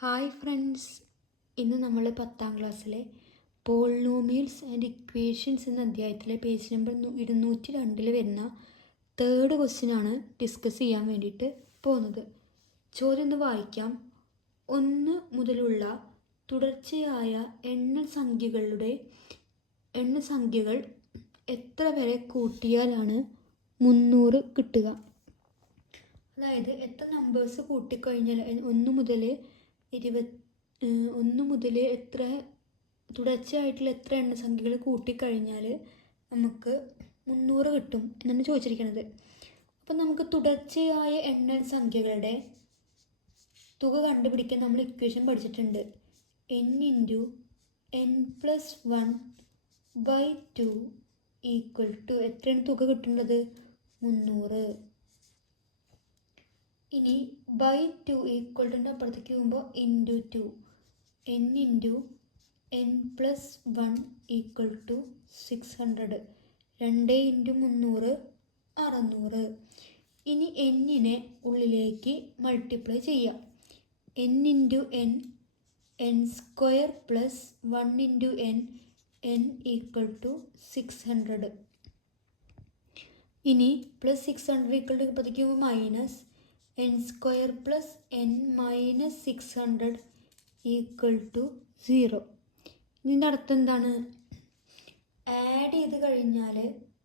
Hi friends, ഇന്ന് നമ്മൾ 10ാം ക്ലാസ്സിലെ പോളിനോമിയൽസ് ആൻഡ് ഇക്വേഷൻസ് എന്ന അധ്യായത്തിലെ പേജ് നമ്പർ 202 വരുന്ന തേർഡ് ക്വസ്റ്റ്യനാണ് ഡിസ്കസ് ചെയ്യാൻ വേണ്ടിയിട്ട് പോകുന്നത്. ചോദ്യം ഒന്ന് വായിക്കാം. 1 മുതലുള്ള തുടർച്ചയായ എണ്ണസംഖ്യകൾ എത്ര വരെ കൂട്ടിയാലാണ് 300 കിട്ടുക? അതായത് എത്ര നമ്പേഴ്സ് കൂട്ടിക്കഴിഞ്ഞാൽ 1 മുതൽ എത്ര തുടർച്ചയായിട്ടുള്ള എത്ര എണ്ണസംഖ്യകൾ കൂട്ടിക്കഴിഞ്ഞാൽ നമുക്ക് 300 കിട്ടും എന്നാണ് ചോദിച്ചിരിക്കുന്നത്. അപ്പം നമുക്ക് തുടർച്ചയായ എണ്ണസംഖ്യകളുടെ തുക കണ്ടുപിടിക്കാൻ നമ്മൾ ഇക്വേഷൻ പഠിച്ചിട്ടുണ്ട്. n × n+1/2 ഈക്വൽ ടു എത്രയാണ് തുക കിട്ടുന്നത്? 300. ഇനി /2 ഈക്വൽ ടു അപ്പുറത്തേക്ക് പോകുമ്പോൾ × 2 n × n+1 ഈക്വൽ ടു 600. 2 × 300 600. ഇനി എന്നിനെ ഉള്ളിലേക്ക് മൾട്ടിപ്ലൈ ചെയ്യാം. n × n n² + 1 × n n equal to 600. ഇനി +600 ഈക്വൽ ടു അപ്പുറത്തേക്ക് പോകുമ്പോൾ minus n² + n - 600 equal to 0. ഇതിൻ്റെ അർത്ഥം എന്താണ്? ആഡ് ചെയ്ത് കഴിഞ്ഞാൽ,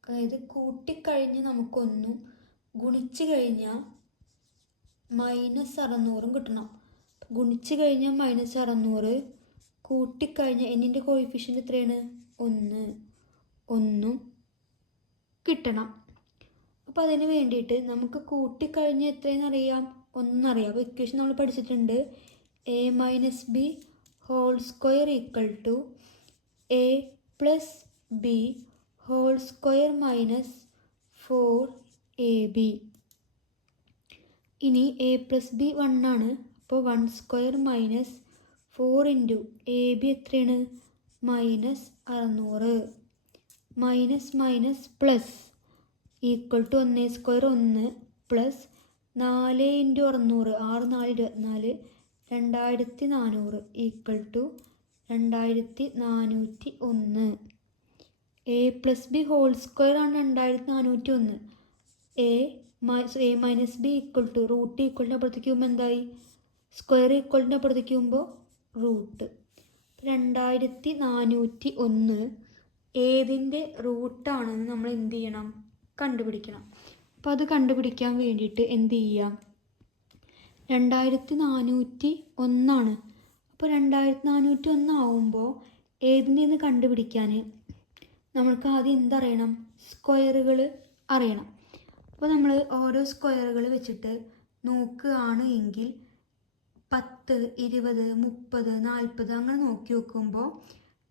അതായത് കൂട്ടിക്കഴിഞ്ഞ് നമുക്കൊന്നും ഗുണിച്ച് കഴിഞ്ഞാൽ -600 കിട്ടണം. ഗുണിച്ച് കഴിഞ്ഞാൽ -600, കൂട്ടിക്കഴിഞ്ഞാൽ എന്നിൻ്റെ കോയിഫിഷ്യൻ്റ് എത്രയാണ്? 1 കിട്ടണം. അപ്പോൾ അതിന് വേണ്ടിയിട്ട് നമുക്ക് കൂട്ടിക്കഴിഞ്ഞ് എത്രയെന്ന് അറിയാം? 1 അറിയാം. അപ്പോൾ ഇക്വേഷൻ നമ്മൾ പഠിച്ചിട്ടുണ്ട്. a - b² equal to a + b² - 4ab. ഇനി a + b 1 ആണ്. അപ്പോൾ 1² - 4 × ab എത്രയാണ്? -600. - Equal to 1² 1 plus 4 × 600 6 4 24 2400 equal to 2401. a + b² ആണ് 2401. a - b equal to root ഈക്വലിൻ്റെ അപ്പുറത്തേക്ക് പോകുമ്പോൾ എന്തായി? സ്ക്വയർ ഈക്വലിൻ്റെ അപ്പുറത്തേക്ക് പോകുമ്പോൾ റൂട്ട്. 2401 ഏതിൻ്റെ റൂട്ടാണെന്ന് നമ്മൾ എന്ത് ചെയ്യണം? കണ്ടുപിടിക്കണം. അപ്പോൾ അത് കണ്ടുപിടിക്കാൻ വേണ്ടിയിട്ട് എന്ത് ചെയ്യാം? 2401 ആണ്. അപ്പോൾ 2401 ആവുമ്പോൾ ഏതിൻ്റെന്ന് കണ്ടുപിടിക്കാൻ നമ്മൾക്ക് ആദ്യം എന്തറിയണം? സ്ക്വയറുകൾ അറിയണം. അപ്പോൾ നമ്മൾ ഓരോ സ്ക്വയറുകൾ വെച്ചിട്ട് നോക്കുകയാണ് എങ്കിൽ 10, 20, 30, 40 അങ്ങനെ നോക്കി നോക്കുമ്പോൾ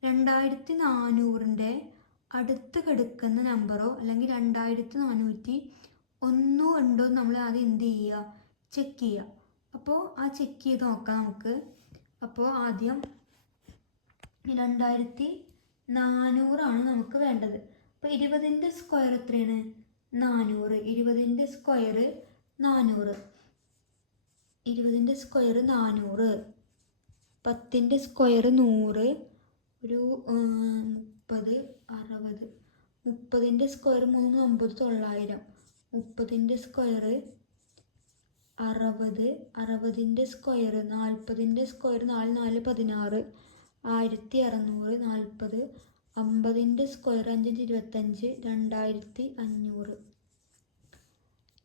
2400ൻ്റെ അടുത്ത് കിടക്കുന്ന നമ്പറോ അല്ലെങ്കിൽ 2401 ഉണ്ടോ നമ്മൾ ആദ്യം എന്ത് ചെയ്യുക? ചെക്ക് ചെയ്യുക. അപ്പോൾ ആ ചെക്ക് ചെയ്ത് നോക്കാം നമുക്ക്. അപ്പോൾ ആദ്യം 2400 ആണ് നമുക്ക് വേണ്ടത്. അപ്പോൾ 20ൻ്റെ സ്ക്വയർ എത്രയാണ്? 400. 20ൻ്റെ സ്ക്വയർ 400. 20ൻ്റെ സ്ക്വയർ 400. 10ൻ്റെ സ്ക്വയർ 100. ഒരു 30, 60. 30ൻ്റെ സ്ക്വയർ 3 9 900. 30ൻ്റെ സ്ക്വയർ 60. 60ൻ്റെ സ്ക്വയർ 40ൻ്റെ സ്ക്വയർ 4 4 16 1600 40. 50ൻ്റെ സ്ക്വയർ 5 25 2500.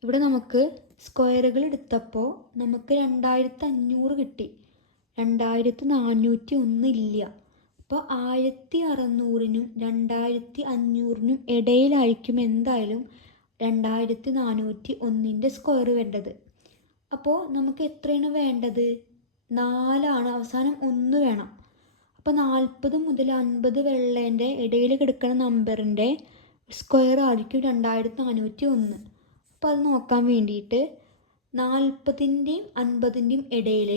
ഇവിടെ നമുക്ക് സ്ക്വയറുകൾ എടുത്തപ്പോൾ നമുക്ക് 2500 കിട്ടി. 2401 ഇല്ല. അപ്പോൾ 1600നും 2500നും ഇടയിലായിരിക്കും എന്തായാലും 2401ൻ്റെ സ്ക്വയർ വേണ്ടത്. അപ്പോൾ നമുക്ക് എത്രയാണ് വേണ്ടത്? 4 ആണ്. അവസാനം 1 വേണം. അപ്പോൾ 40 മുതൽ 50 വെള്ളേൻ്റെ ഇടയിൽ കിടക്കുന്ന നമ്പറിൻ്റെ സ്ക്വയർ ആയിരിക്കും 2401. അപ്പോൾ അത് നോക്കാൻ വേണ്ടിയിട്ട് 40ൻ്റെയും 50ൻ്റെയും ഇടയിൽ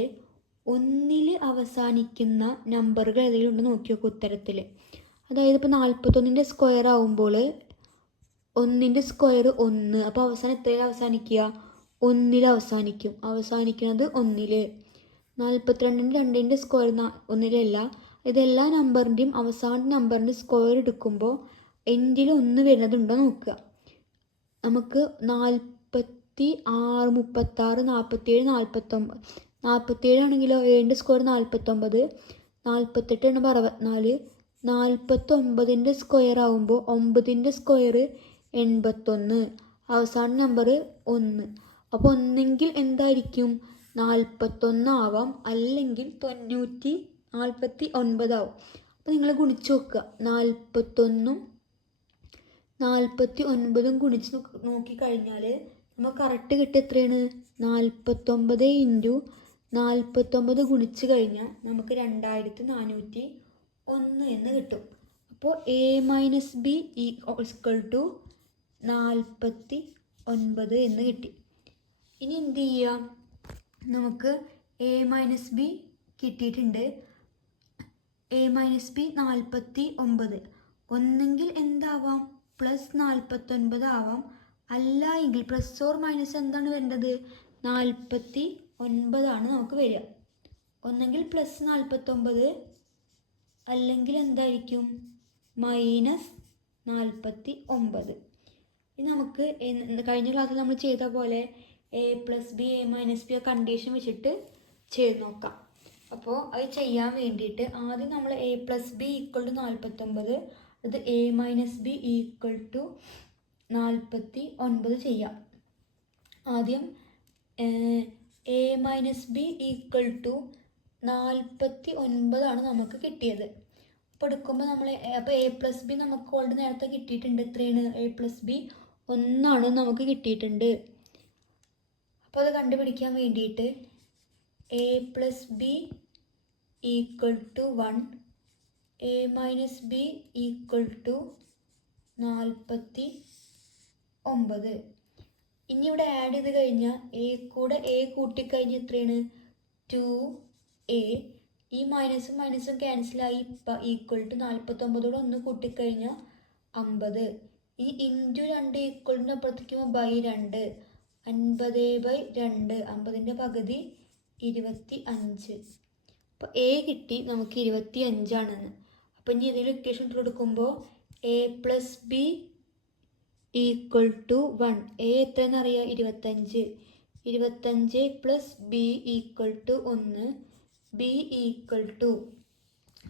1 അവസാനിക്കുന്ന നമ്പറുകൾ ഏതെങ്കിലും ഉണ്ടെന്ന് നോക്കി നോക്കുക ഉത്തരത്തിൽ. അതായത് ഇപ്പോൾ 41ൻ്റെ സ്ക്വയർ ആവുമ്പോൾ 1ൻ്റെ സ്ക്വയർ 1. അപ്പോൾ അവസാനം എത്രയിൽ അവസാനിക്കുക? 1 അവസാനിക്കും. അവസാനിക്കുന്നത് 1. 42-ൻ്റെ 2ൻ്റെ സ്ക്വയർ ഒന്നിലല്ല. ഇതെല്ലാ നമ്പറിൻ്റെയും അവസാന നമ്പറിൻ്റെ സ്ക്വയർ എടുക്കുമ്പോൾ എൻഡിൽ 1 വരുന്നതുണ്ടോ നോക്കുക. നമുക്ക് 46, 36, 47, 49. 47 ആണെങ്കിലോ 7ൻ്റെ സ്ക്വയർ 49, 48 എണ്ണുമ്പോൾ 64, 49ൻ്റെ സ്ക്വയർ ആവുമ്പോൾ 9ൻ്റെ സ്ക്വയർ 81, അവസാന നമ്പർ 1. അപ്പോൾ ഒന്നെങ്കിൽ എന്തായിരിക്കും 41 ആവാം, അല്ലെങ്കിൽ 49 ആവും. അപ്പോൾ നിങ്ങൾ ഗുണിച്ച് നോക്കുക. 41ഉം 49ഉം ഗുണിച്ച് നോക്കിക്കഴിഞ്ഞാൽ നമുക്ക് കറക്റ്റ് കിട്ടുക എത്രയാണ്? 49 ഇൻറ്റു 49 ഗുണിച്ച് കഴിഞ്ഞാൽ നമുക്ക് 2401 എന്ന് കിട്ടും. അപ്പോൾ a minus b equal to 49 എന്ന് കിട്ടി. ഇനി എന്ത് ചെയ്യാം? നമുക്ക് a മൈനസ് ബി കിട്ടിയിട്ടുണ്ട്. a minus b 49. ഒന്നെങ്കിൽ എന്താവാം? +49 ആവാം. അല്ല എങ്കിൽ പ്ലസ് ഓർ മൈനസ് എന്താണ് വേണ്ടത്? 49 ആണ് നമുക്ക് വരിക. ഒന്നെങ്കിൽ +49 അല്ലെങ്കിൽ എന്തായിരിക്കും? -49. ഇനി നമുക്ക് കഴിഞ്ഞ ക്ലാസ്സിൽ നമ്മൾ ചെയ്ത പോലെ a + b a - b condition വെച്ചിട്ട് ചെയ്ത് നോക്കാം. അപ്പോൾ അത് ചെയ്യാൻ വേണ്ടിയിട്ട് ആദ്യം നമ്മൾ a + b = 49, അത് a - b = 49 ചെയ്യാം. ആദ്യം a - b = 49 ആണ് നമുക്ക് കിട്ടിയത്. അപ്പോൾ എടുക്കുമ്പോൾ നമ്മൾ അപ്പോൾ a + b നമുക്ക് ഓൾറെഡി നേരത്തെ കിട്ടിയിട്ടുണ്ട്. എത്രയാണ്? a + b 1 നമുക്ക് കിട്ടിയിട്ടുണ്ട്. അപ്പോൾ അത് കണ്ടുപിടിക്കാൻ വേണ്ടിയിട്ട് a + b = 1, a - b = 49. ഇനി ഇവിടെ ആഡ് ചെയ്ത് കഴിഞ്ഞാൽ a കൂടെ a കൂട്ടിക്കഴിഞ്ഞ് എത്രയാണ്? 2a. ഈ മൈനസും ക്യാൻസലായി ഈക്വൽ ടു 49 1 കൂട്ടിക്കഴിഞ്ഞാൽ 50. ഈ ഇൻറ്റു 2 ഈക്വലിൻ്റെ അപ്പുറത്തേക്കുമ്പോൾ ബൈ 2, 50/2, 50ൻ്റെ പകുതി 25. അപ്പോൾ a കിട്ടി നമുക്ക് 25 ആണെന്ന്. അപ്പോൾ ഇനി ഇതിൽ ഇക്വേഷൻ ഇട്ട് കൊടുക്കുമ്പോൾ a + b = 1. a എത്രയെന്ന് അറിയാം? 25. 25 + b = 1. b =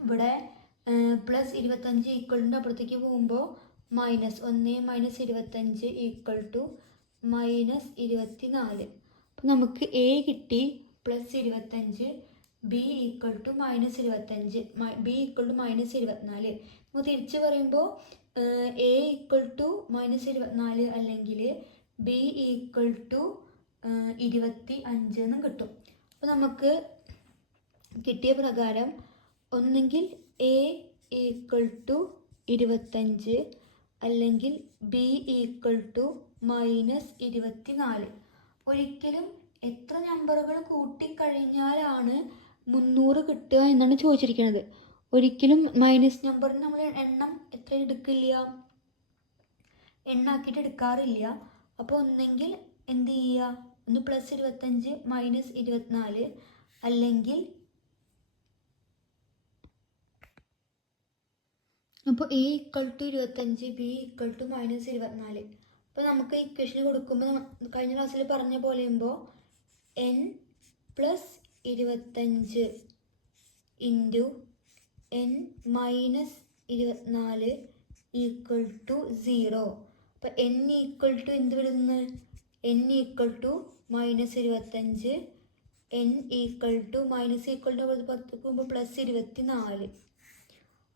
ഇവിടെ +25 ഈക്വലിൻ്റെ അപ്പുറത്തേക്ക് പോകുമ്പോൾ -1 - 25 = -24. അപ്പോൾ നമുക്ക് a കിട്ടി +25, b = -25, b = -24. നമുക്ക് തിരിച്ച് പറയുമ്പോൾ a = -24 അല്ലെങ്കിൽ b = 25 എന്നും കിട്ടും. അപ്പോൾ നമുക്ക് കിട്ടിയ പ്രകാരം ഒന്നെങ്കിൽ a = 25 അല്ലെങ്കിൽ b = -24. ഒരിക്കലും എത്ര നമ്പറുകൾ കൂട്ടിക്കഴിഞ്ഞാലാണ് 300 കിട്ടുക എന്നാണ് ചോദിച്ചിരിക്കുന്നത്. ഒരിക്കലും മൈനസ് നമ്പറിന് നമ്മൾ എണ്ണം എത്ര എടുക്കില്ല, എണ്ണാക്കിയിട്ട് എടുക്കാറില്ല. അപ്പോൾ ഒന്നെങ്കിൽ എന്ത് ചെയ്യുക? ഒന്ന് +25 -24 അല്ലെങ്കിൽ അപ്പോൾ a = 25, b = -24. അപ്പോൾ നമുക്ക് ഇക്വേഷൻ കൊടുക്കുമ്പോൾ കഴിഞ്ഞ ക്ലാസ്സിൽ പറഞ്ഞ പോലെ ചെയ്യുമ്പോൾ n + 25 ഇൻറ്റു n - 24 = 0. അപ്പോൾ n = എന്ത് വരുന്നത്? n = -25, n = -24.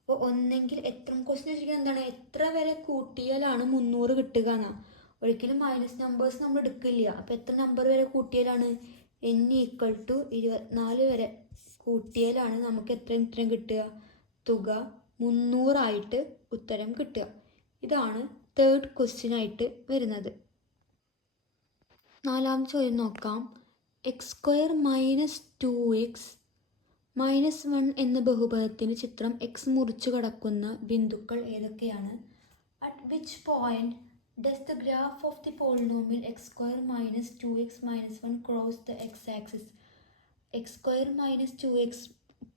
അപ്പോൾ ഒന്നെങ്കിൽ എത്ര ക്വസ്റ്റ്യൻ ചോദിക്കുന്നത് എന്താണ്? എത്ര വരെ കൂട്ടിയാലാണ് 300 കിട്ടുക എന്നാണ്. ഒരിക്കലും മൈനസ് നമ്പേഴ്സ് നമ്മൾ എടുക്കില്ല. അപ്പോൾ എത്ര നമ്പർ വരെ കൂട്ടിയാലാണ്? n = 24 വരെ കൂട്ടിയാലാണ് നമുക്ക് എത്ര ഉത്തരം കിട്ടുക? തുക 300 ആയിട്ട് ഉത്തരം കിട്ടുക. ഇതാണ് തേർഡ് ക്വസ്റ്റ്യൻ ആയിട്ട് വരുന്നത്. നാലാമത്തെ ചോദ്യം നോക്കാം. x² - 2x -1 എന്ന ബഹുപദത്തിന് ചിത്രം x മുറിച്ചു കടക്കുന്ന ബിന്ദുക്കൾ ഏതൊക്കെയാണ്? At which point does the graph of the polynomial x² - 2x - 1 cross the x-axis? X square minus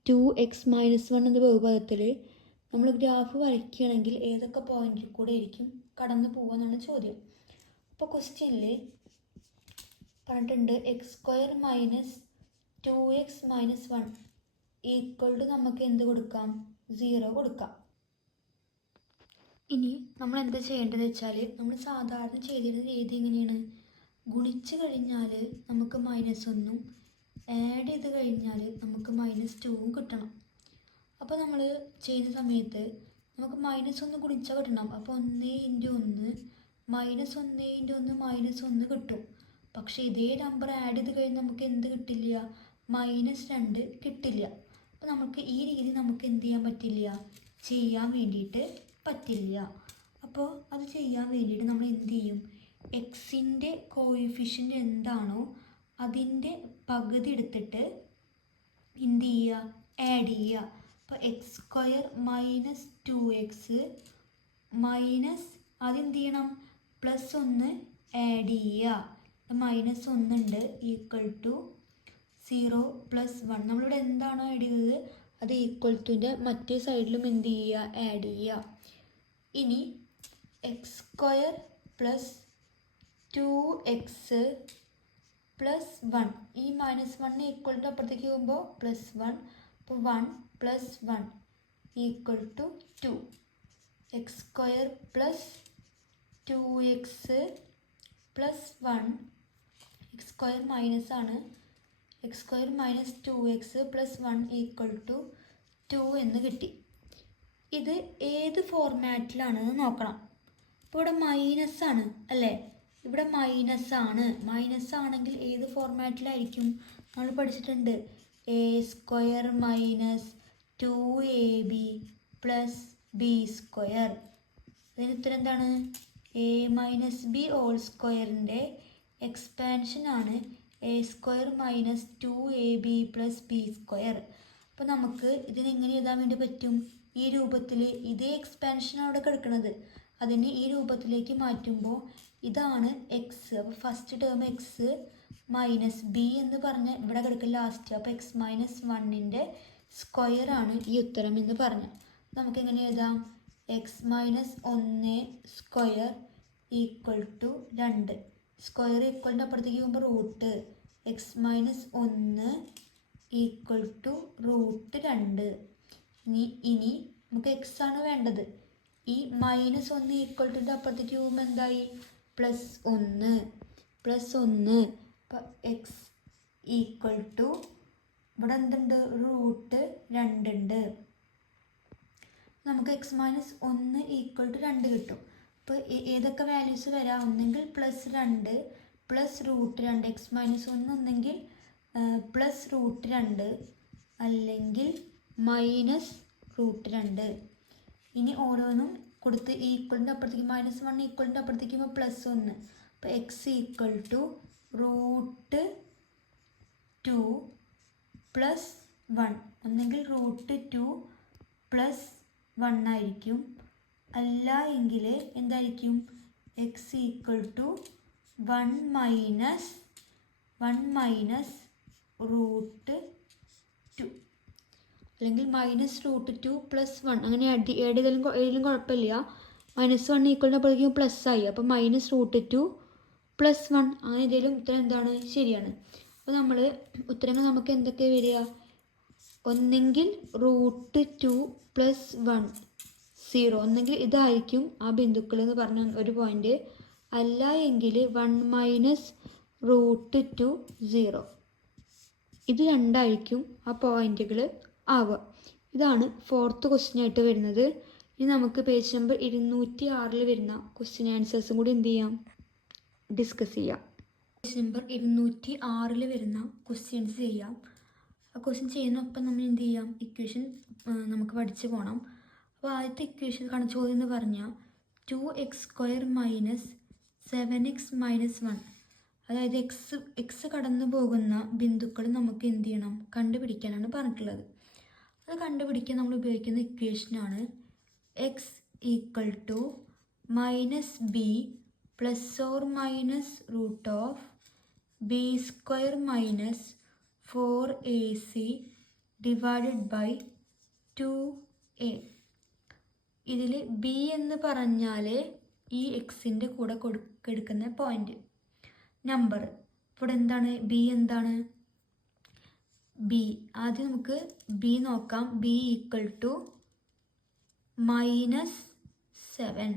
2x minus 1 എന്ന ബഹുപദത്തിൽ നമ്മൾ ഗ്രാഫ് വരയ്ക്കുകയാണെങ്കിൽ ഏതൊക്കെ പോയിന്റിൽ കൂടെ ആയിരിക്കും കടന്നു പോകുക എന്നാണ് ചോദ്യം. അപ്പോൾ ക്വസ്റ്റ്യനിൽ പറഞ്ഞിട്ടുണ്ട് x square minus 2x minus 1 equal to നമുക്ക് എന്ത് കൊടുക്കാം? 0 കൊടുക്കാം. ഇനി നമ്മൾ എന്താ ചെയ്യേണ്ടത് വെച്ചാൽ നമ്മൾ സാധാരണ ചെയ്തിരുന്ന രീതി എങ്ങനെയാണ്? ഗുണിച്ച് കഴിഞ്ഞാൽ നമുക്ക് -1ഉം ആഡ് ചെയ്ത് കഴിഞ്ഞാൽ നമുക്ക് -2ഉം കിട്ടണം. അപ്പോൾ നമ്മൾ ചെയ്യുന്ന സമയത്ത് നമുക്ക് -1 ഗുണിച്ചാൽ കിട്ടണം. അപ്പോൾ 1 × 1 -1 × 1 -1 കിട്ടും. പക്ഷേ ഇതേ നമ്പർ ആഡ് ചെയ്ത് കഴിഞ്ഞാൽ നമുക്ക് എന്ത് കിട്ടില്ല? -2 കിട്ടില്ല. അപ്പോൾ നമുക്ക് ഈ രീതി നമുക്ക് എന്ത് ചെയ്യാൻ പറ്റില്ല? ചെയ്യാൻ വേണ്ടിയിട്ട് പറ്റില്ല. അപ്പോൾ അത് ചെയ്യാൻ വേണ്ടിയിട്ട് നമ്മൾ എന്ത് ചെയ്യും? എക്സിൻ്റെ കോയിഫിഷ്യൻ്റ് എന്താണോ അതിൻ്റെ പകുതി എടുത്തിട്ട് എന്ത് ചെയ്യുക? ആഡ് ചെയ്യുക. അപ്പോൾ X square minus 2x minus അതെന്ത് ചെയ്യണം? +1 ആഡ് ചെയ്യുക. -1 ഉണ്ട് ഈക്വൽ ടു 0 + 1. നമ്മളിവിടെ എന്താണോ ആഡ് ചെയ്തത് അത് ഈക്വൽ ടുൻ്റെ മറ്റേ സൈഡിലും എന്ത് ചെയ്യുക? ആഡ് ചെയ്യുക. ഇനി എക്സ് സ്ക്വയർ പ്ലസ് 2x + 1 ഈ -1 ഈക്വൽ ടു അപ്പുറത്തേക്ക് പോകുമ്പോൾ +1. അപ്പോൾ 1 + 1 equal to 2. X square plus 2x + 1 x square minus ആണ്. X square minus 2x + 1 equal to 2 എന്ന് കിട്ടി. ഇത് ഏത് ഫോർമാറ്റിലാണെന്ന് നോക്കണം. ഇപ്പോൾ ഇവിടെ മൈനസ് ആണ് അല്ലേ? ഇവിടെ മൈനസ് ആണ്. മൈനസ് ആണെങ്കിൽ ഏത് ഫോർമാറ്റിലായിരിക്കും? നമ്മൾ പഠിച്ചിട്ടുണ്ട് a² മൈനസ് 2ab + b². അതിന് ഉത്തരം എന്താണ്? a - b² എക്സ്പാൻഷനാണ് a² minus 2ab + b². അപ്പോൾ നമുക്ക് ഇതിനെങ്ങനെ എഴുതാൻ വേണ്ടി പറ്റും? ഈ രൂപത്തിൽ ഇതേ എക്സ്പാൻഷൻ അവിടെ കിടക്കുന്നത് അതിനെ ഈ രൂപത്തിലേക്ക് മാറ്റുമ്പോൾ ഇതാണ് എക്സ്. അപ്പോൾ first term X minus B എന്ന് പറഞ്ഞ് ഇവിടെ കിടക്കുക ലാസ്റ്റ്. അപ്പോൾ x - 1ൻ്റെ സ്ക്വയർ ആണ് ഈ ഉത്തരം എന്ന് പറഞ്ഞു. നമുക്ക് എങ്ങനെ എഴുതാം? x - 1² equal to 2. സ്ക്വയർ ഈക്വലിൻ്റെ അപ്പുറത്തേക്ക് പോകുമ്പോൾ റൂട്ട് x - 1 ഈക്വൽ ടു √2. ഇനി നമുക്ക് x ആണ് വേണ്ടത്. ഈ -1 ഈക്വൽ ടുൻ്റെ അപ്പുറത്തേക്ക് പോകുമ്പോൾ എന്തായി? +1 +1. അപ്പോൾ x ഈക്വൽ ടു ഇവിടെ എന്തുണ്ട്? √2 ഉണ്ട്. നമുക്ക് x - 1 ഈക്വൽ ടു 2 കിട്ടും. അപ്പോൾ ഏതൊക്കെ വാല്യൂസ് വരാം? ഒന്നെങ്കിൽ +2 + √2. x - 1 ഒന്നെങ്കിൽ +√2 അല്ലെങ്കിൽ -√2. ഇനി ഓരോന്നും കൊടുത്ത് ഈക്വലിൻ്റെ അപ്പുറത്തേക്ക് -1 ഈക്വലിൻ്റെ അപ്പുറത്തേക്ക് +1. അപ്പോൾ x ഈക്വൽ ടു √2 + 1. ഒന്നെങ്കിൽ √2 + 1 ആയിരിക്കും. അല്ല എങ്കിൽ എന്തായിരിക്കും? x ഈക്വൽ ടു 1 - √2 അല്ലെങ്കിൽ -√2 + 1 അങ്ങനെ ഏതെങ്കിലും കുഴപ്പമില്ല. -1 ഈക്വലിൻ്റെ അപ്പോഴേക്കും പ്ലസ് ആയി. അപ്പോൾ -√2 + 1 അങ്ങനെ ഏതെങ്കിലും ഉത്തരം എന്താണ്? ശരിയാണ്. അപ്പോൾ നമ്മൾ ഉത്തരങ്ങൾ നമുക്ക് എന്തൊക്കെ വരിക? ഒന്നെങ്കിൽ √2 + 1 0. ഒന്നെങ്കിൽ ഇതായിരിക്കും ആ ബിന്ദുക്കൾ എന്ന് പറഞ്ഞ ഒരു പോയിന്റ്. അല്ല എങ്കിൽ 1 - √2 0. ഇത് രണ്ടായിരിക്കും ആ പോയിന്റുകൾ ആവുക. ഇതാണ് 4th ക്വസ്റ്റ്യൻ ആയിട്ട് വരുന്നത്. ഇനി നമുക്ക് പേജ് നമ്പർ 206 വരുന്ന ക്വസ്റ്റ്യൻ ആൻസേഴ്സും കൂടി എന്ത് ചെയ്യാം? ഡിസ്കസ് ചെയ്യാം. പേജ് നമ്പർ 206 വരുന്ന ക്വസ്റ്റ്യൻസ് ചെയ്യാം. ആ ക്വസ്റ്റ്യൻ ചെയ്യുന്നൊപ്പം നമ്മൾ എന്ത് ചെയ്യാം? ഇക്വേഷൻ നമുക്ക് പഠിച്ചു പോകണം. അപ്പോൾ ആദ്യത്തെ ഇക്വേഷൻ ചോദ്യം എന്ന് പറഞ്ഞാൽ 2x² - 7x - 1 അതായത് എക്സ് കടന്നു പോകുന്ന ബിന്ദുക്കൾ നമുക്ക് എന്ത് ചെയ്യണം? കണ്ടുപിടിക്കാനാണ് പറഞ്ഞിട്ടുള്ളത്. അത് കണ്ടുപിടിക്കാൻ നമ്മൾ ഉപയോഗിക്കുന്ന ഇക്വേഷനാണ് x equal to -b ± √b² - 4ac divided by 2a. ഇതിൽ b എന്ന് പറഞ്ഞാൽ ഈ എക്സിൻ്റെ കൂടെ എടുക്കുന്ന പോയിന്റ് നമ്പർ. ഇവിടെ എന്താണ് b? എന്താണ് b? ആദ്യം നമുക്ക് b നോക്കാം. b equal to -7.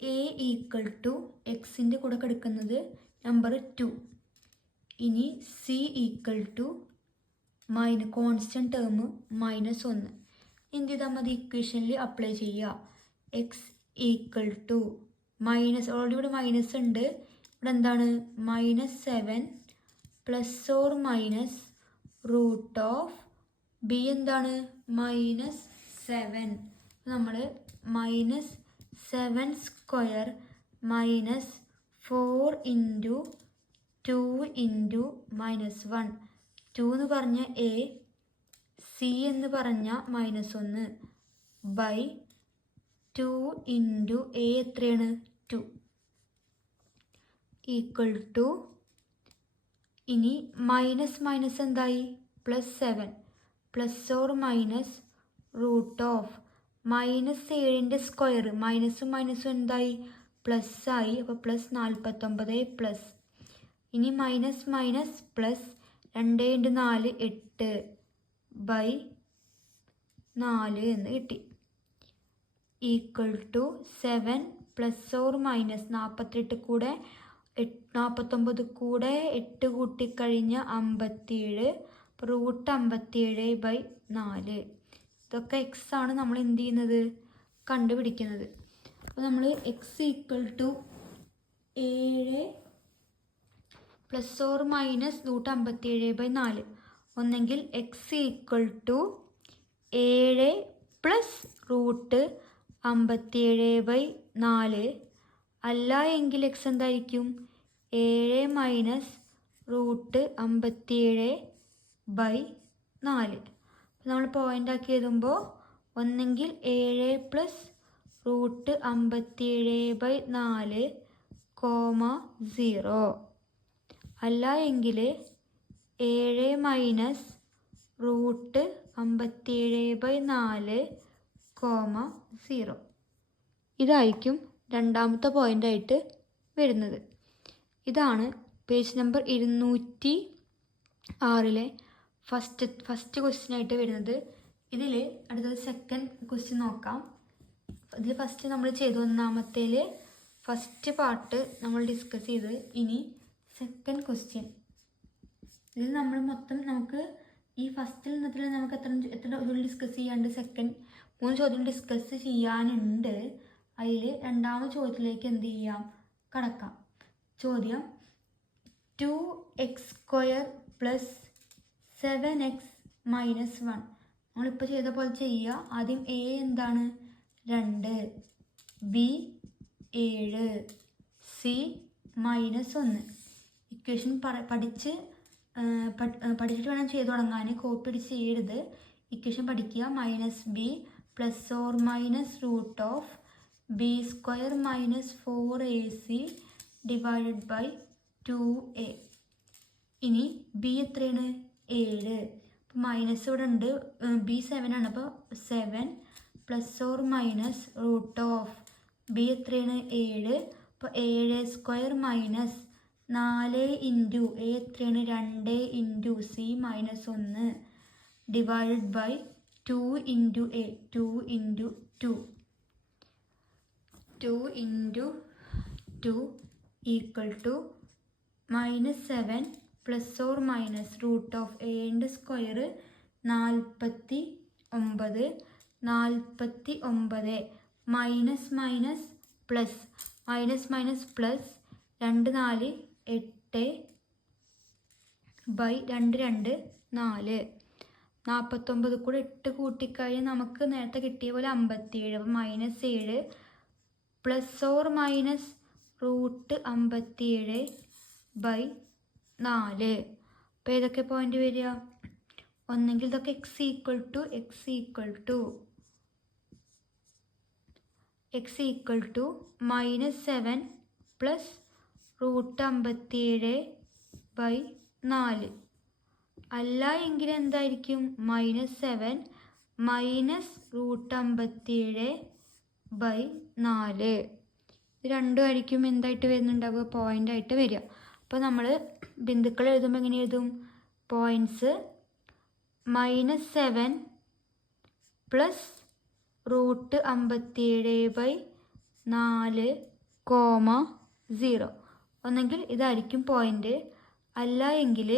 a equal to എക്സിൻ്റെ കൂടെ എടുക്കുന്നത് നമ്പർ 2. ഇനി c equal to constant term -1. എന്ത് ചെയ്താൽ മതി? ഇക്വേഷനിൽ അപ്ലൈ ചെയ്യുക. എക്സ് ഈക്വൽ ടു ഓൾറെഡി ഇവിടെ മൈനസ് ഉണ്ട്. ഇവിടെ എന്താണ് -7 ± റൂട്ട് ഓഫ് b എന്താണ് -7. നമ്മൾ -7 സ്ക്വയർ -4 ഇൻറ്റു 2 ഇൻറ്റു -1. 2 എന്ന് പറഞ്ഞ a, c എന്ന് പറഞ്ഞ -1 ബൈ 2 ഇൻറ്റു a എത്രയാണ് 2 ഈക്വൽ ടു. ഇനി മൈനസ് എന്തായി? +7 ± റൂട്ട് ഓഫ് -7ൻ്റെ സ്ക്വയർ. മൈനസും എന്തായി? പ്ലസ് ആയി. അപ്പോൾ +49 പ്ലസ്. ഇനി മൈനസ് പ്ലസ് 2 × 4 8 ബൈ 4 എന്ന് കിട്ടി. ഈക്വൽ ടു 7 ± 48 കൂടെ 49 കൂടെ 8 കൂട്ടിക്കഴിഞ്ഞ് 57. റൂട്ട് 57/4. ഇതൊക്കെ എക്സ് ആണ് നമ്മൾ എന്ത് ചെയ്യുന്നത്? കണ്ടുപിടിക്കുന്നത്. അപ്പോൾ നമ്മൾ എക്സ് ഈക്വൽ ടു 7 ± റൂട്ട് 57/4. ഒന്നെങ്കിൽ x equal to 7 plus root 57/4. അല്ല എങ്കിൽ എക്സ് എന്തായിരിക്കും? 7 മൈനസ് റൂട്ട് 57/4. നമ്മൾ പോയിൻ്റ് ആക്കി എഴുതുമ്പോൾ ഒന്നെങ്കിൽ 7 പ്ലസ് റൂട്ട് 57/4, 0. അല്ല എങ്കിൽ 7 മൈനസ് റൂട്ട് 57/4, 0. ഇതായിരിക്കും രണ്ടാമത്തെ പോയിൻ്റായിട്ട് വരുന്നത്. ഇതാണ് പേജ് നമ്പർ 206 ഫസ്റ്റ് ക്വസ്റ്റ്യൻ ആയിട്ട് വരുന്നത്. ഇതിൽ അടുത്തത് സെക്കൻഡ് ക്വസ്റ്റ്യൻ നോക്കാം. ഇതിൽ ഫസ്റ്റ് നമ്മൾ ചെയ്തു, ഒന്നാമത്തേൽ ഫസ്റ്റ് പാർട്ട് നമ്മൾ ഡിസ്കസ് ചെയ്ത്. ഇനി സെക്കൻഡ് ക്വസ്റ്റ്യൻ. ഇതിൽ നമ്മൾ മൊത്തം നമുക്ക് ഈ ഫസ്റ്റിൽ നിന്നത്തിൽ നമുക്ക് എത്ര ചോദ്യം ഡിസ്കസ് ചെയ്യാണ്ട് 3 ചോദ്യം ഡിസ്കസ് ചെയ്യാനുണ്ട്. അതിൽ രണ്ടാമത്തെ ചോദ്യത്തിലേക്ക് എന്ത് ചെയ്യാം? കടക്കാം. ചോദ്യം 2x² + 7x - 1. നമ്മളിപ്പോൾ ചെയ്ത പോലെ ചെയ്യുക. ആദ്യം a എന്താണ്? 2, b 7, c -1. ഇക്വേഷൻ പഠിച്ചിട്ട് വേണം ചെയ്ത് തുടങ്ങാൻ. കോപ്പി അടിച്ച് ചെയ്യരുത്. ഇക്വേഷൻ പഠിക്കുക. -b ± root of b² - 4ac divided by 2a. ഇനി b എത്രയാണ്? 7. അപ്പോൾ മൈനസ് ഇവിടെ ഉണ്ട്. b 7 ആണ്. അപ്പോൾ 7 ± റൂട്ട് ഓഫ് b എത്രയാണ്? 7. അപ്പോൾ 7² മൈനസ് 4 ഇൻറ്റു a എത്രയാണ്? 2 into c -1 divided by 2 into a. 2 into 2 equal to -7 ± root of എൻ്റെ സ്ക്വയർ 49 മൈനസ് പ്ലസ് 2 4 8 ബൈ 2 4. 49 കൂടെ 8 കൂട്ടിക്കഴിഞ്ഞാൽ നമുക്ക് നേരത്തെ കിട്ടിയ പോലെ 57. അപ്പോൾ -7 ± റൂട്ട് 57/4. അപ്പോൾ ഏതൊക്കെ പോയിന്റ് വരിക? ഒന്നെങ്കിൽ ഇതൊക്കെ x equal to -7 plus root 57/4. അല്ല എങ്കിൽ എന്തായിരിക്കും -7 -√57/4. ഇത് രണ്ടും ആയിരിക്കും എന്തായിട്ട് വരുന്നുണ്ടാവുക, പോയിൻ്റായിട്ട് വരിക. അപ്പോൾ നമ്മൾ ബിന്ദുക്കൾ എഴുതുമ്പോൾ എങ്ങനെ എഴുതും? പോയിൻറ്റ്സ് -7 +√57/4, 0. ഇതായിരിക്കും പോയിൻ്റ്. അല്ല എങ്കിൽ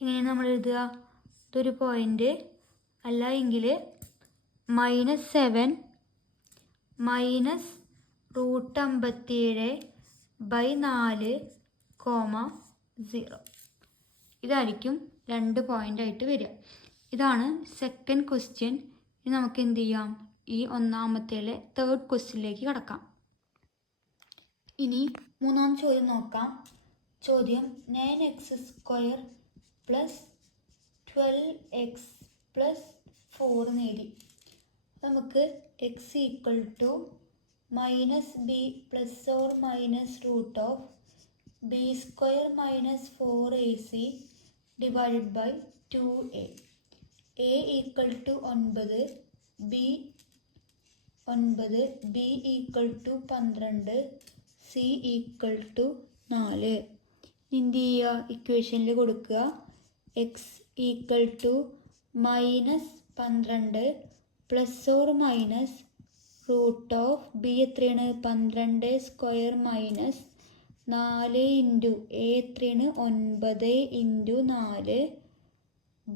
എങ്ങനെയാണ് നമ്മൾ എഴുതുക? ഇതൊരു പോയിൻ്റ്. അല്ല എങ്കിൽ -7 -√57/4, 0. ഇതായിരിക്കും 2 പോയിൻ്റായിട്ട് വരിക. ഇതാണ് സെക്കൻഡ് ക്വസ്റ്റ്യൻ. ഇനി നമുക്ക് എന്ത് ചെയ്യാം? ഈ ഒന്നാമത്തേലെ തേർഡ് ക്വസ്റ്റ്യനിലേക്ക് കടക്കാം. ഇനി മൂന്നാം ചോദ്യം നോക്കാം. ചോദ്യം 9x² + 12x + 4 നേടി. നമുക്ക് x = -b ± √(b² - 4ac) / 2a. a = 9, b = 12, c = 4. എന്ത് ചെയ്യുക? ഇക്വേഷനിൽ കൊടുക്കുക. x = -12 ± √(b) എത്രയാണ്? 12² - 4 × a എത്രയാണ്? 9 × 4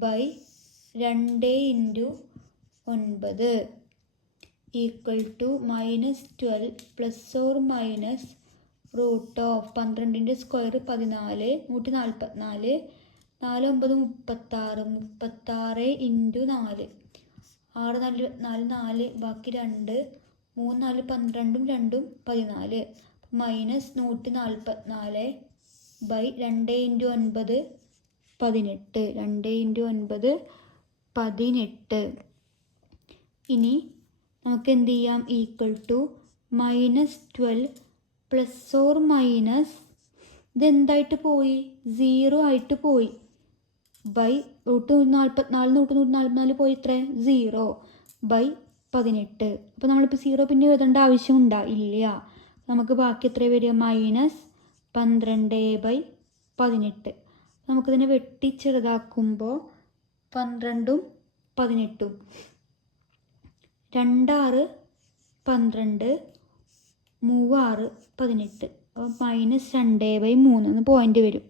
/ 2 × 9 = -12 ± √(12ൻ്റെ സ്ക്വയർ 14, 144, 4 9 36, 36 × 4, 6 4 4, ബാക്കി 2, 3 4 12, 2 14, -144/2 × 9 18, 2 × 9 18. ഇനി നമുക്ക് എന്ത് ചെയ്യാം? = -12 ± ഇതെന്തായിട്ട് പോയി? 0 ആയിട്ട് പോയി. √144 144 പോയി എത്ര? 0/18. അപ്പോൾ നമ്മളിപ്പോൾ 0 പിന്നെ എഴുതേണ്ട ആവശ്യമുണ്ടോ? ഇല്ല. നമുക്ക് ബാക്കി എത്ര വരിക? -12/18. നമുക്കിതിനെ വെട്ടി ചെറുതാക്കുമ്പോൾ 12ഉം 18ഉം 2 6 12, 3 6 18. അപ്പോൾ -2/3 എന്ന് പോയിൻ്റ് വരും.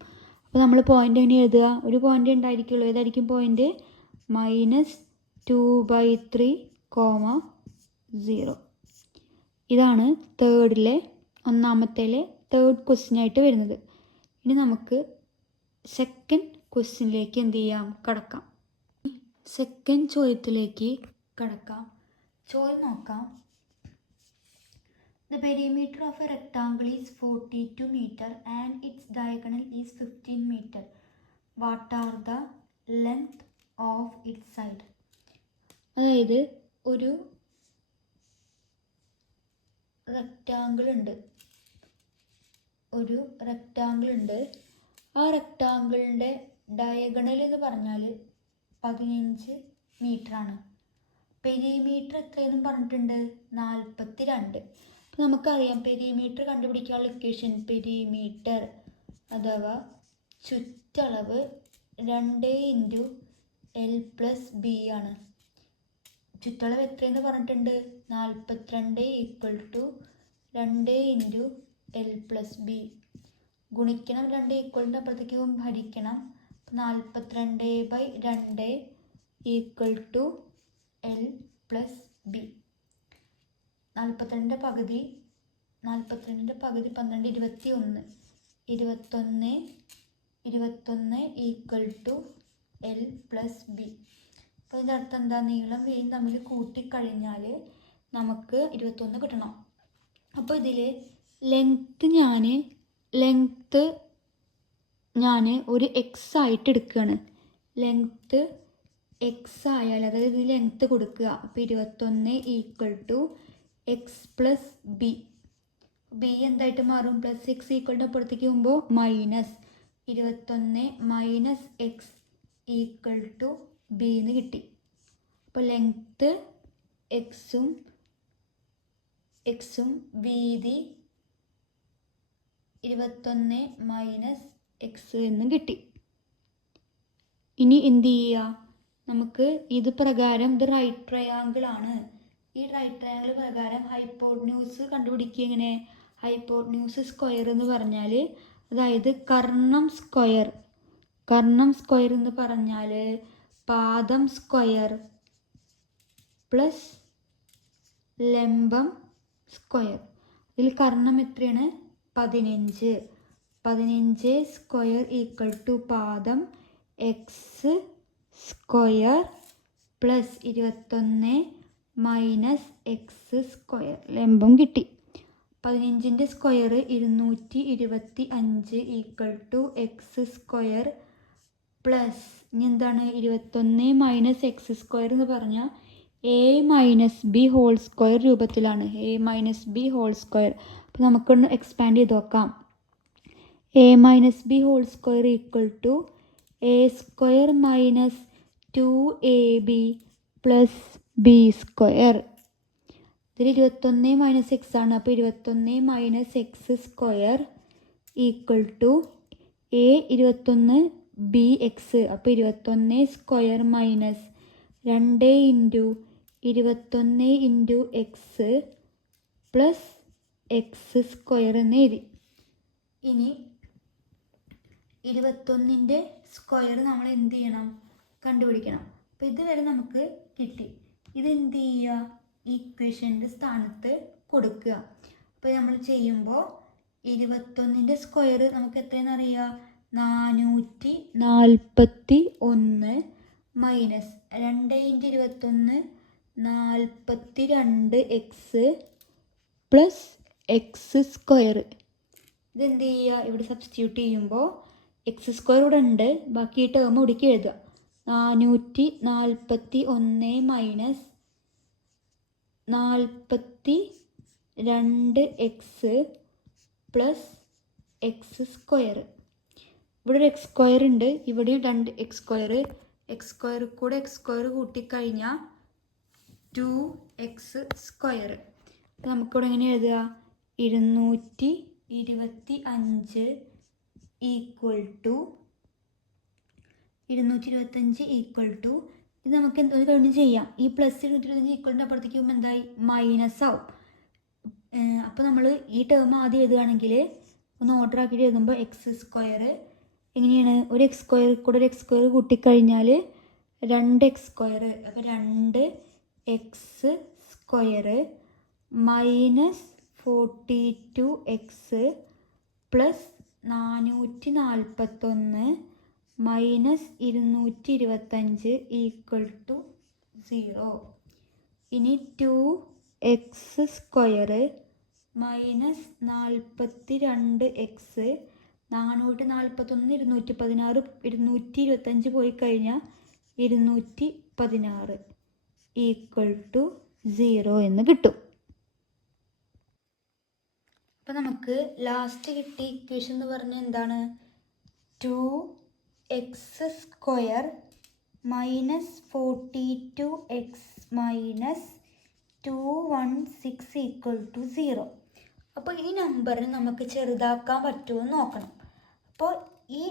അപ്പോൾ നമ്മൾ പോയിൻ്റ് എങ്ങനെ എഴുതുക? ഒരു പോയിൻ്റ് ഉണ്ടായിരിക്കുള്ളൂ. ഏതായിരിക്കും പോയിൻ്റ്? -2/3, 0. ഇതാണ് ഒന്നാമത്തേലെ തേർഡ് ക്വസ്റ്റ്യൻ ആയിട്ട് വരുന്നത്. ഇനി നമുക്ക് സെക്കൻഡ് ക്വസ്റ്റ്യനിലേക്ക് എന്ത് ചെയ്യാം? കടക്കാം. സെക്കൻഡ് ചോദ്യത്തിലേക്ക് കടക്കാം. ചോദ്യം നോക്കാം. The perimeter of a rectangle is 42 meter and its diagonal is 15 meter. What are the length of its side? അതായത് ഒരു റെക്റ്റാങ്കിൾ ഉണ്ട്. ആ റെക്റ്റാങ്കിളിൻ്റെ ഡയഗണൽ എന്ന് പറഞ്ഞാൽ 15 മീറ്ററാണ്. പെരിമീറ്റർ എത്രയെന്നും പറഞ്ഞിട്ടുണ്ട്? 42. അപ്പോൾ നമുക്കറിയാം പെരിമീറ്റർ കണ്ടുപിടിക്കാനുള്ള ഇക്വേഷൻ പെരിമീറ്റർ അഥവാ ചുറ്റളവ് 2 × L + b ആണ്. ചുറ്റളവ് എത്രയെന്ന് പറഞ്ഞിട്ടുണ്ട്? 42 = 2 × L + b. ഗുണിക്കണം 2 ഈക്വലിൻ്റെ അപ്പുറത്തേക്ക് ഹരിക്കണം. 42/2 = L + b. 42ൻ്റെ പകുതി 12 21 21 = L + b. അപ്പോൾ ഇതിൻ്റെ അർത്ഥം എന്താ? നീളം വീതി തമ്മിൽ കൂട്ടിക്കഴിഞ്ഞാൽ നമുക്ക് 21 കിട്ടണം. അപ്പോൾ ഇതിൽ ലെങ്ത്ത് ഞാൻ ഒരു എക്സ് ആയിട്ട് എടുക്കുകയാണ്. ലെങ്ത്ത് എക്സ് ആയാൽ അതായത് ഇത് ലെങ്ത്ത് കൊടുക്കുക. അപ്പോൾ 21 = x + b. b എന്തായിട്ട് മാറും? +6 = അപ്പുറത്തേക്ക് പോകുമ്പോൾ -. 21 minus x equal to b എന്ന് കിട്ടി. അപ്പോൾ ലെങ്ത്ത് എക്സും വീതി 21 മൈനസ് എക്സ് എന്നും കിട്ടി. ഇനി എന്ത് ചെയ്യുക, നമുക്ക് ഇത് പ്രകാരം ഇത് റൈറ്റ് ട്രയാങ്കിൾ ആണ്. ഈ റൈറ്റ് ട്രയാങ്കിൾ പ്രകാരം ഹൈപ്പോട്ന്യൂസ് കണ്ടുപിടിക്കുക. എങ്ങനെ? ഹൈപ്പോട്ന്യൂസ് സ്ക്വയർ എന്ന് പറഞ്ഞാൽ, അതായത് കർണം സ്ക്വയർ എന്ന് പറഞ്ഞാൽ പാദം സ്ക്വയർ പ്ലസ് ലംബം സ്ക്വയർ. ഇതിൽ കർണം എത്രയാണ്? 15 സ്ക്വയർ ഈക്വൽ ടു പാദം x square plus 21 minus x square ലംബം കിട്ടി. 15ൻ്റെ square 225 equal to x square plus ഇനി എന്താണ് 21 മൈനസ് എക്സ് സ്ക്വയർ എന്ന് പറഞ്ഞാൽ a minus b whole square രൂപത്തിലാണ്. A minus b whole square. അപ്പോൾ നമുക്കൊന്ന് എക്സ്പാൻഡ് ചെയ്ത് നോക്കാം. A minus b whole square equal to a square minus 2ab plus b square. ഇതിൽ 21 മൈനസ് എക്സ് ആണ്. അപ്പോൾ 21 minus x square equal to a 21 b x. അപ്പോൾ 21 square minus 2 into 21 into x plus x square എന്ന് എഴുതി. ഇനി 21ൻ്റെ square നമ്മൾ എന്ത് ചെയ്യണം? കണ്ടുപിടിക്കണം. അപ്പോൾ ഇതുവരെ നമുക്ക് കിട്ടി. ഇത് എന്ത് ചെയ്യുക? ഈക്വേഷൻ്റെ സ്ഥാനത്ത് കൊടുക്കുക. അപ്പോൾ നമ്മൾ ചെയ്യുമ്പോൾ 21ൻ്റെ സ്ക്വയർ നമുക്ക് എത്രയെന്ന് അറിയാം? 441 minus 2 into 21 42 X plus x square. ഇതെന്ത് ചെയ്യുക? ഇവിടെ സബ്സ്റ്റിറ്റ്യൂട്ട് ചെയ്യുമ്പോൾ എക്സ് സ്ക്വയർ ഇവിടെ ഉണ്ട്, ബാക്കി ഈ ടേം ഇവിടേക്ക് എഴുതുക. 441 minus 42 X plus x square. ഇവിടെ ഒരു എക്സ് സ്ക്വയർ ഉണ്ട്, ഇവിടെയും 2 എക്സ് സ്ക്വയർ. എക്സ് സ്ക്വയർ കൂടെ എക്സ് സ്ക്വയർ കൂട്ടിക്കഴിഞ്ഞാൽ 2x സ്ക്വയർ. നമുക്കിവിടെ എങ്ങനെ എഴുതുക? 225 ഈക്വൽ ടു ഇത് നമുക്ക് എന്തോ കഴിഞ്ഞ് ചെയ്യാം. ഈ പ്ലസ് 225 ഈക്വലിൻ്റെ അപ്പുറത്തേക്ക് പോകുമ്പോൾ എന്തായി? മൈനസ് ആവും. അപ്പോൾ നമ്മൾ ഈ ടേം ആദ്യം എഴുതുകയാണെങ്കിൽ ഒന്ന് ഓർഡർ ആക്കിയിട്ട് എഴുതുമ്പോൾ എക്സ് സ്ക്വയർ എങ്ങനെയാണ്? ഒരു എക്സ് സ്ക്വയർ കൂടെ ഒരു എക്സ് സ്ക്വയർ കൂട്ടിക്കഴിഞ്ഞാൽ 2x സ്ക്വയർ. അപ്പോൾ 2x square minus 42x plus 441 minus 225 equal to 0. ഇനി 2x സ്ക്വയർ മൈനസ് 42x 441 216 225 പോയി കഴിഞ്ഞാൽ 216 ഈക്വൽ ടു 0 എന്ന് കിട്ടും. അപ്പോൾ നമുക്ക് ലാസ്റ്റ് കിട്ടിയ ഇക്വേഷൻ എന്ന് പറഞ്ഞാൽ എന്താണ്? 2x square minus 42x minus 216 equal to 0. അപ്പോൾ ഈ നമ്പറിന് നമുക്ക് ചെറുതാക്കാൻ പറ്റുമോ എന്ന് നോക്കണം. അപ്പോൾ ഈ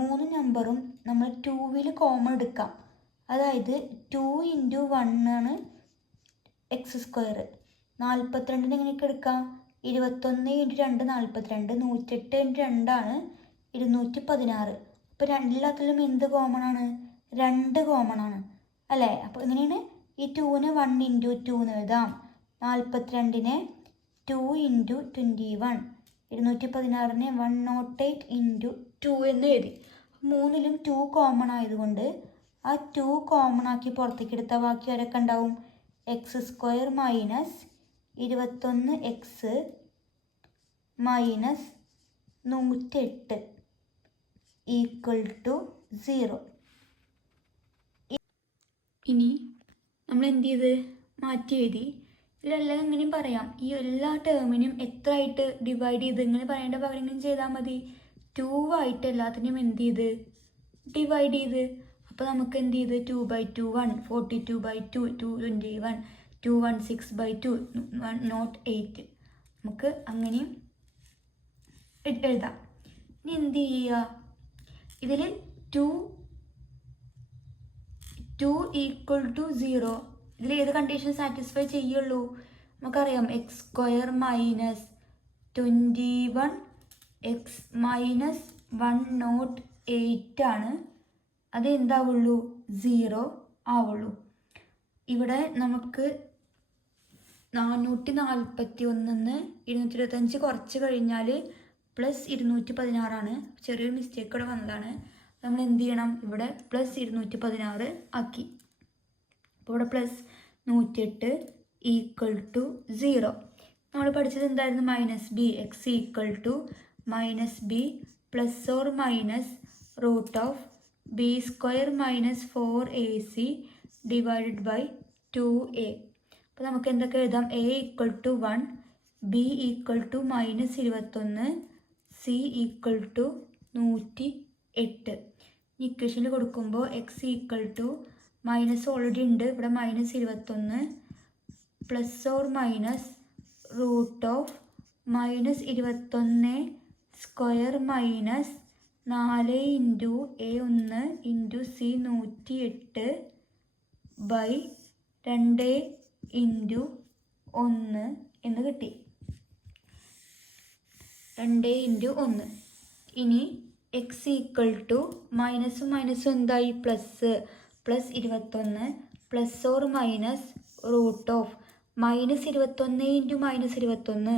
3 നമ്പറും നമ്മൾ 2വിൽ കോമൺ എടുക്കാം. അതായത് 2 ഇൻറ്റു 1 ആണ് എക്സ് സ്ക്വയർ. 42 എങ്ങനെയൊക്കെ എടുക്കാം? 21 ഇൻറ്റു 2 42, 108 ഇൻറ്റു 2 ആണ് 216. അപ്പോൾ എല്ലാത്തിലും എന്ത് കോമൺ ആണ്? 2 കോമൺ ആണ് അല്ലേ? അപ്പോൾ എങ്ങനെയാണ്? ഈ 2നെ 1 ഇൻറ്റു 2 എന്ന് എഴുതാം. 42നെ 2 ഇൻറ്റു 21, 216നെ 108 ഇൻറ്റു 2 എന്ന് എഴുതി. 3ലും 2 കോമൺ ആയതുകൊണ്ട് ആ 2 കോമൺ ആക്കി പുറത്തേക്ക് എടുത്ത ബാക്കി ആരൊക്കെ ഉണ്ടാവും? X square minus 21x minus 108 equal to 0. ഇനി നമ്മൾ എന്ത് ചെയ്ത്? മാറ്റി എഴുതി. ഇതിലെല്ലാം എങ്ങനെയും പറയാം. ഈ എല്ലാ ടേമിനും എത്ര ആയിട്ട് ഡിവൈഡ് ചെയ്ത് ഇങ്ങനെ പറയേണ്ട പകരം ഇങ്ങനെ ചെയ്താൽ മതി. 2 ആയിട്ട് എല്ലാത്തിനെയും എന്ത് ചെയ്ത് ഡിവൈഡ് ചെയ്ത്. അപ്പോൾ നമുക്ക് എന്ത് ചെയ്ത് 2/2 1, 42/2 221, 216/2 108. നമുക്ക് അങ്ങനെയും എഴുതാം. ഇനി എന്ത് ചെയ്യുക, ഇതിൽ 2 ഈക്വൽ ടു 0 ഇതിൽ ഏത് കണ്ടീഷൻ സാറ്റിസ്ഫൈ ചെയ്യുള്ളൂ? നമുക്കറിയാം x² മൈനസ് 21 x മൈനസ് 108 ആണ്. അത് എന്താവുള്ളൂ? 0 ആവുള്ളൂ. ഇവിടെ നമുക്ക് 441 225 കുറച്ച് കഴിഞ്ഞാൽ പ്ലസ് 216 ചെറിയൊരു മിസ്റ്റേക്ക് ഇവിടെ വന്നതാണ്. നമ്മൾ എന്ത് ചെയ്യണം? ഇവിടെ പ്ലസ് 216 ആക്കി. അപ്പോൾ ഇവിടെ പ്ലസ് 108 ഈക്വൽ ടു 0. നമ്മൾ പഠിച്ചത് എന്തായിരുന്നു? Minus b. X equal to minus b plus or minus root of b² minus 4ac divided by 2a. അപ്പോൾ നമുക്ക് എന്തൊക്കെ എഴുതാം? a equal to 1, b equal to minus 21, c equal to 108. ഇക്വേഷനിൽ കൊടുക്കുമ്പോൾ x equal to minus already ഉണ്ട്, ഇവിടെ minus 21 plus or minus root of minus 21² minus 4 into a1 into c 108 by 2 into 1 എന്ന് കിട്ടി. 2 ഇൻറ്റു 1. ഇനി എക്സ് ഈക്വൽ ടു മൈനസും മൈനസും എന്തായി? Plus 21 plus or minus root of minus 21 into minus 21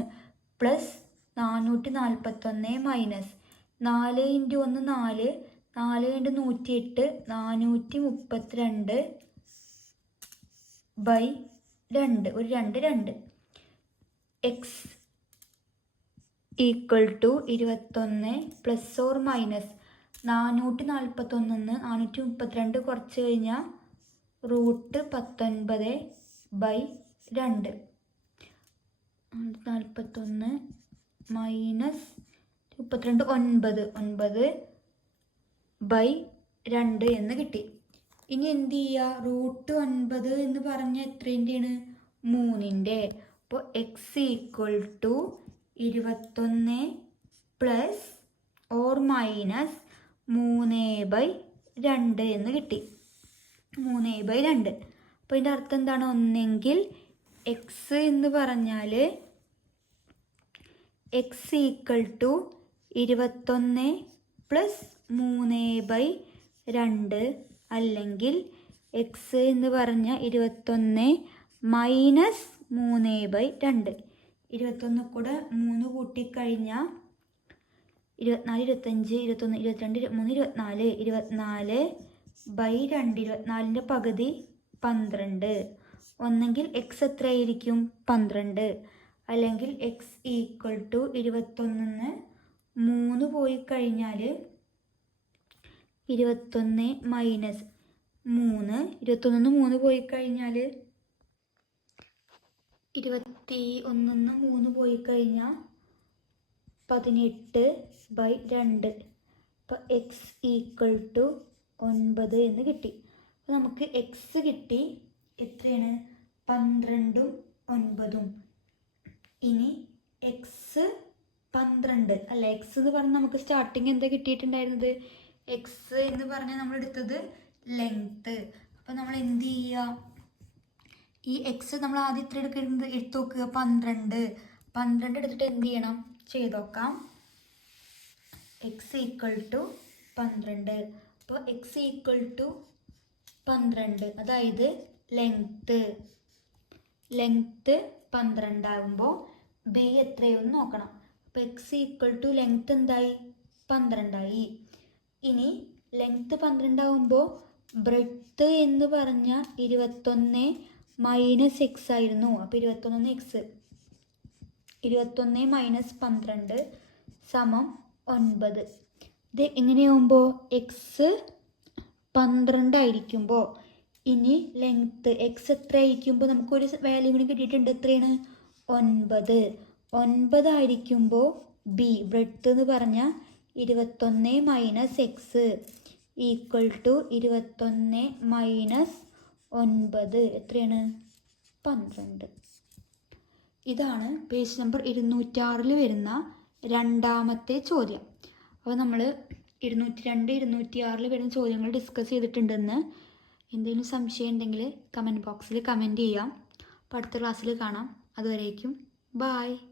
plus 441 minus 4 into 1 4, 4 into 108 432 by 2, ഒരു 2 x equal to 21 plus or minus 441 432 കുറച്ച് കഴിഞ്ഞാൽ root 19 by 2, 41 minus 32 9 by 2 എന്ന് കിട്ടി. ഇനി എന്ത് ചെയ്യുക? റൂട്ട് 9 എന്ന് പറഞ്ഞ എത്രേൻ്റെയാണ്? 3-ൻ്റെ. അപ്പോൾ x equal to 21 plus or minus 3/2 എന്ന് കിട്ടി. 3/2. അപ്പോൾ ഇതിൻ്റെ അർത്ഥം എന്താണ്? ഒന്നെങ്കിൽ എക്സ് എന്ന് പറഞ്ഞാൽ എക്സ് ഈക്വൽ ടു 21 പ്ലസ് 3/2, അല്ലെങ്കിൽ എക്സ് എന്ന് പറഞ്ഞാൽ 21 മൈനസ് 3/2. 21 കൂടെ 3 കൂട്ടിക്കഴിഞ്ഞാൽ 24 25 21 22 23 24 ബൈ 2, 24ൻ്റെ പകുതി 12. ഒന്നെങ്കിൽ എക്സ് എത്രയായിരിക്കും? 12, അല്ലെങ്കിൽ എക്സ് ഈക്വൽ ടു 21 3 പോയി കഴിഞ്ഞാൽ 21 മൈനസ് 3, 21 3 പോയി കഴിഞ്ഞാൽ 21 3 പോയി കഴിഞ്ഞാൽ 18 ബൈ 2. അപ്പോൾ എക്സ് ഈക്വൽ ടു 9 എന്ന് കിട്ടി. അപ്പോൾ നമുക്ക് എക്സ് കിട്ടി. എത്രയാണ്? 12 9. ഇനി എക്സ് 12 അല്ല, എക്സ് എന്ന് പറഞ്ഞാൽ നമുക്ക് സ്റ്റാർട്ടിങ് എന്താ കിട്ടിയിട്ടുണ്ടായിരുന്നത്? എക്സ് എന്ന് പറഞ്ഞാൽ നമ്മൾ എടുത്തത് ലെങ്ത്ത്. അപ്പോൾ നമ്മൾ എന്ത് ചെയ്യുക? ഈ എക്സ് നമ്മൾ ആദ്യം ഇത്ര എടുക്കുന്നത് എടുത്തു നോക്കുക. 12 എടുത്തിട്ട് എന്ത് ചെയ്യണം? ചെയ്ത് നോക്കാം. X equal to 12. അപ്പോൾ എക്സ് ഈക്വൽ ടു 12, അതായത് ലെങ്ത്ത് 12 ആകുമ്പോൾ ബി എത്രയൊന്ന് നോക്കണം. അപ്പോൾ എക്സ് ഈക്വൽ ടു ലെങ്ത്ത് എന്തായി? 12 ആയി. ഇനി ലെങ്ത്ത് 12 ആകുമ്പോൾ ബ്രെഡ്ത്ത് എന്ന് പറഞ്ഞാൽ 21 മൈനസ് എക്സ് ആയിരുന്നു. അപ്പോൾ 21 എക്സ് 21 മൈനസ് 12 സമം 9. ഇത് എങ്ങനെയാകുമ്പോൾ എക്സ് 12 ആയിരിക്കുമ്പോൾ ഇനി ലെങ്ത്ത് എക്സ് എത്ര ആയിരിക്കുമ്പോൾ നമുക്കൊരു വാല്യൂ കൂടി കിട്ടിയിട്ടുണ്ട്. എത്രയാണ്? 9. 9 ആയിരിക്കുമ്പോൾ ബി ബ്രെഡ്ത്ത് എന്ന് പറഞ്ഞാൽ 21 minus x equal to 21 minus 9 എത്രയാണ്? 12. ഇതാണ് പേജ് നമ്പർ 206 വരുന്ന രണ്ടാമത്തെ ചോദ്യം. അപ്പോൾ നമ്മൾ 202, 206 വരുന്ന ചോദ്യങ്ങൾ ഡിസ്കസ് ചെയ്തിട്ടുണ്ടെന്ന്. എന്തെങ്കിലും സംശയം ഉണ്ടെങ്കിൽ കമൻറ്റ് ബോക്സിൽ കമൻറ്റ് ചെയ്യാം. അപ്പോൾ അടുത്ത ക്ലാസ്സിൽ കാണാം. അതുവരേക്കും ബായ്.